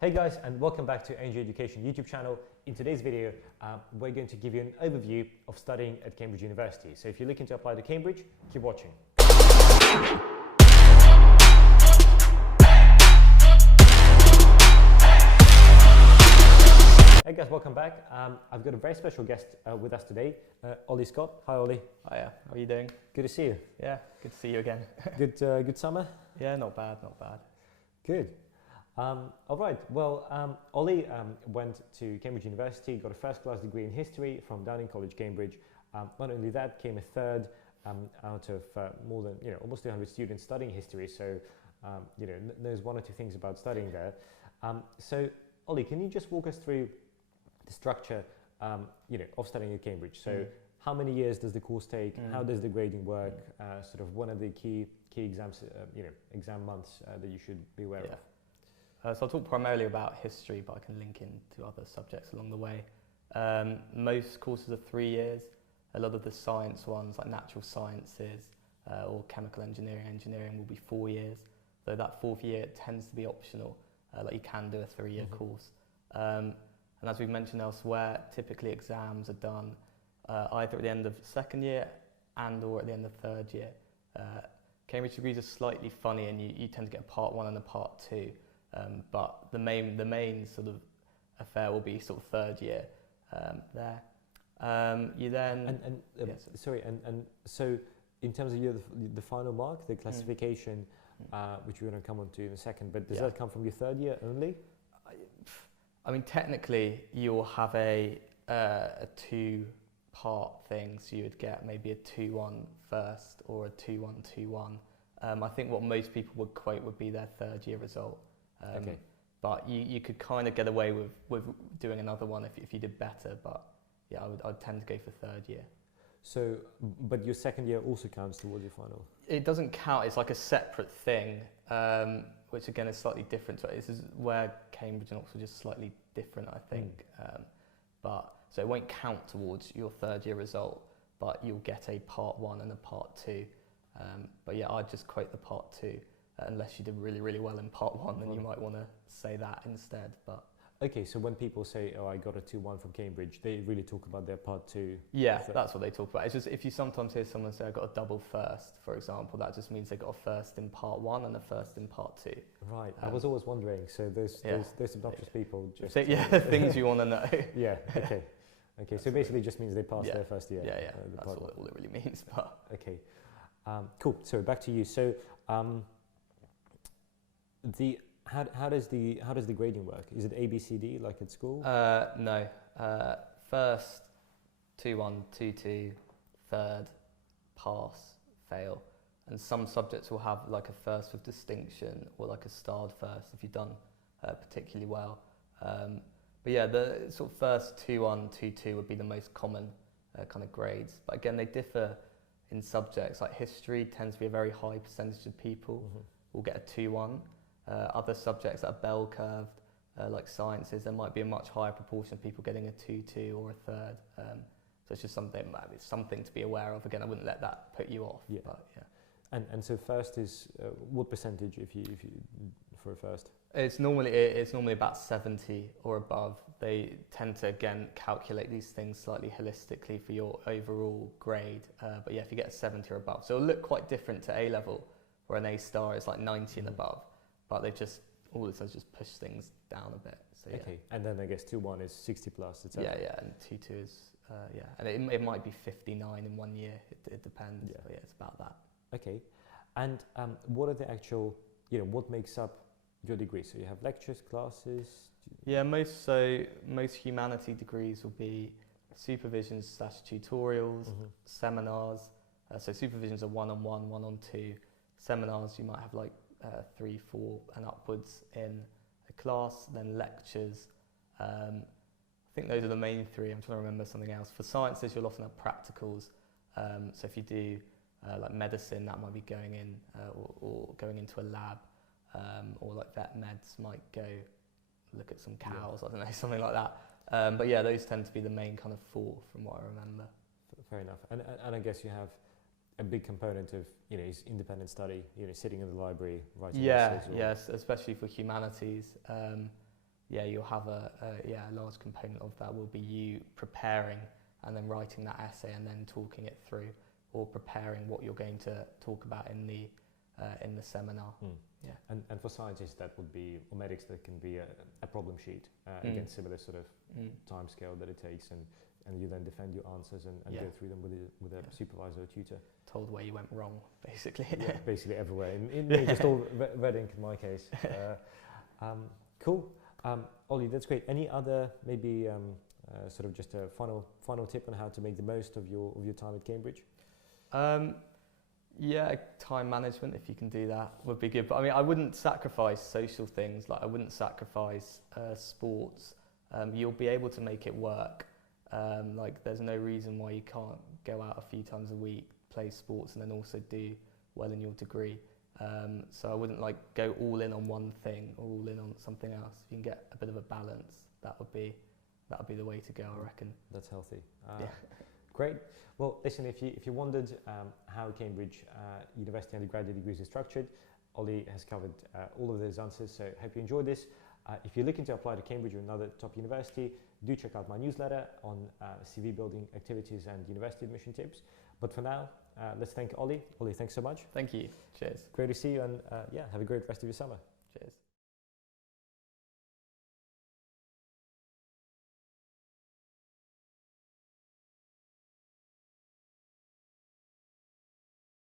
Hey guys, and welcome back to A&J Education YouTube channel. In today's video, we're going to give you an overview of studying at Cambridge University. So if you're looking to apply to Cambridge, keep watching. Hey guys, welcome back. I've got a very special guest with us today, Ollie Scott. Hi Ollie. Hiya, how are you doing? Good to see you. Yeah, good to see you again. Good summer? Yeah, not bad, not bad. Good. All right, well, Ollie went to Cambridge University, got a first-class degree in history from Downing College, Cambridge. Not only that, came a third out of more than, almost 200 students studying history, so, knows one or two things about studying there. So, Ollie, can you just walk us through the structure, of studying at Cambridge? So, how many years does the course take? How does the grading work? Sort of one of the key exams, exam months that you should be aware of. So I'll talk primarily about history, but I can link into other subjects along the way. Most courses are 3 years. A lot of the science ones, like natural sciences or chemical engineering will be 4 years. So that fourth year tends to be optional, like you can do a 3-year course. And as we've mentioned elsewhere, typically exams are done either at the end of second year and or at the end of third year. Cambridge degrees are slightly funny, and you tend to get a part 1 and a part 2. But the main sort of affair will be sort of third year there. You then and so in terms of the final mark, the classification, which we're going to come on to in a second, but does that come from your third year only? I mean, technically, you'll have a 2-part thing, so you would get maybe a 2-1 first or a 2-1-2-1. I think what most people would quote would be their third year result. But you could kind of get away with doing another one if you did better, but yeah, I'd tend to go for third year. So, but your second year also counts towards your final? It doesn't count, it's like a separate thing, which again is slightly different. So this is where Cambridge and Oxford are just slightly different, I think. So it won't count towards your third year result, but you'll get a part 1 and a part 2. But yeah, I'd just quote the part 2. Unless you did really, really well in part 1, then you might want to say that instead. But okay, so when people say, "Oh, I got a 2-1 from Cambridge," they really talk about their part 2. Yeah, that's what they talk about. It's just if you sometimes hear someone say, "I got a double first," for example, that just means they got a first in part 1 and a first in part 2. Right. I was always wondering. So those obnoxious people just things you want to know. Yeah. Okay. Okay. So basically, it just means they passed their first year. Yeah. That's all it really means. But okay. Cool. So back to you. So. How does the grading work? Is it A, B, C, D like at school? No. First, 2-1, 2-2, third, pass, fail. And some subjects will have like a first with distinction or like a starred first if you've done particularly well. But yeah, the sort of first 2-1, 2-2 would be the most common kind of grades. But again, they differ in subjects. Like history tends to be a very high percentage of people will get a 2-1. Other subjects that are bell curved, like sciences, there might be a much higher proportion of people getting a 2-2 or a third. So it's just something to be aware of. Again, I wouldn't let that put you off. Yeah. But yeah. And so first is what percentage if you for a first? It's normally about 70 or above. They tend to again calculate these things slightly holistically for your overall grade. But yeah, if you get a 70 or above, so it'll look quite different to A level, where an A star is like 90 and above. But they've all it does just push things down a bit. So, yeah. Okay, and then I guess 2-1 is 60 plus, etc. Yeah, and 2-2 is, and it might be 59 in 1 year, it depends, but yeah, it's about that. Okay, and what are the actual, what makes up your degree? So you have lectures, classes? Yeah, most humanity degrees will be supervisions/tutorials, seminars. So supervisions are 1-on-1, 1-on-2. Seminars, you might have like 3, 4 and upwards in a class, then lectures. I think those are the main 3. I'm trying to remember something else. For sciences, you'll often have practicals. So if you do like medicine, that might be going in or going into a lab, or like vet meds might go look at some cows, I don't know, something like that. But yeah, those tend to be the main kind of 4 from what I remember. Fair enough. And I guess you have a big component of, is independent study, sitting in the library, writing essays. Yes, especially for humanities. yeah, you'll have a large component of that will be you preparing and then writing that essay and then talking it through, or preparing what you're going to talk about in the seminar. Yeah. And for scientists, that would be, or medics, that can be a problem sheet, again, similar sort of time scale that it takes, and you then defend your answers and go through them with a supervisor or tutor. Told where you went wrong, basically. Yeah, basically everywhere. In just all red ink in my case. Cool. Ollie, that's great. Any other maybe sort of just a final tip on how to make the most of your time at Cambridge? Yeah, time management, if you can do that, would be good. But I mean, I wouldn't sacrifice social things. Like, I wouldn't sacrifice sports. You'll be able to make it work. Like, there's no reason why you can't go out a few times a week, play sports, and then also do well in your degree. So I wouldn't like go all in on one thing or all in on something else. If you can get a bit of a balance, that would be the way to go, I reckon. That's healthy. Yeah. Great. Well, listen, if you wondered how Cambridge University undergraduate degrees are structured, Ollie has covered all of those answers, so hope you enjoyed this. If you're looking to apply to Cambridge or another top university, do check out my newsletter on CV building activities and university admission tips. But for now, let's thank Ollie. Ollie, thanks so much. Thank you. Cheers. Great to see you, and have a great rest of your summer. Cheers.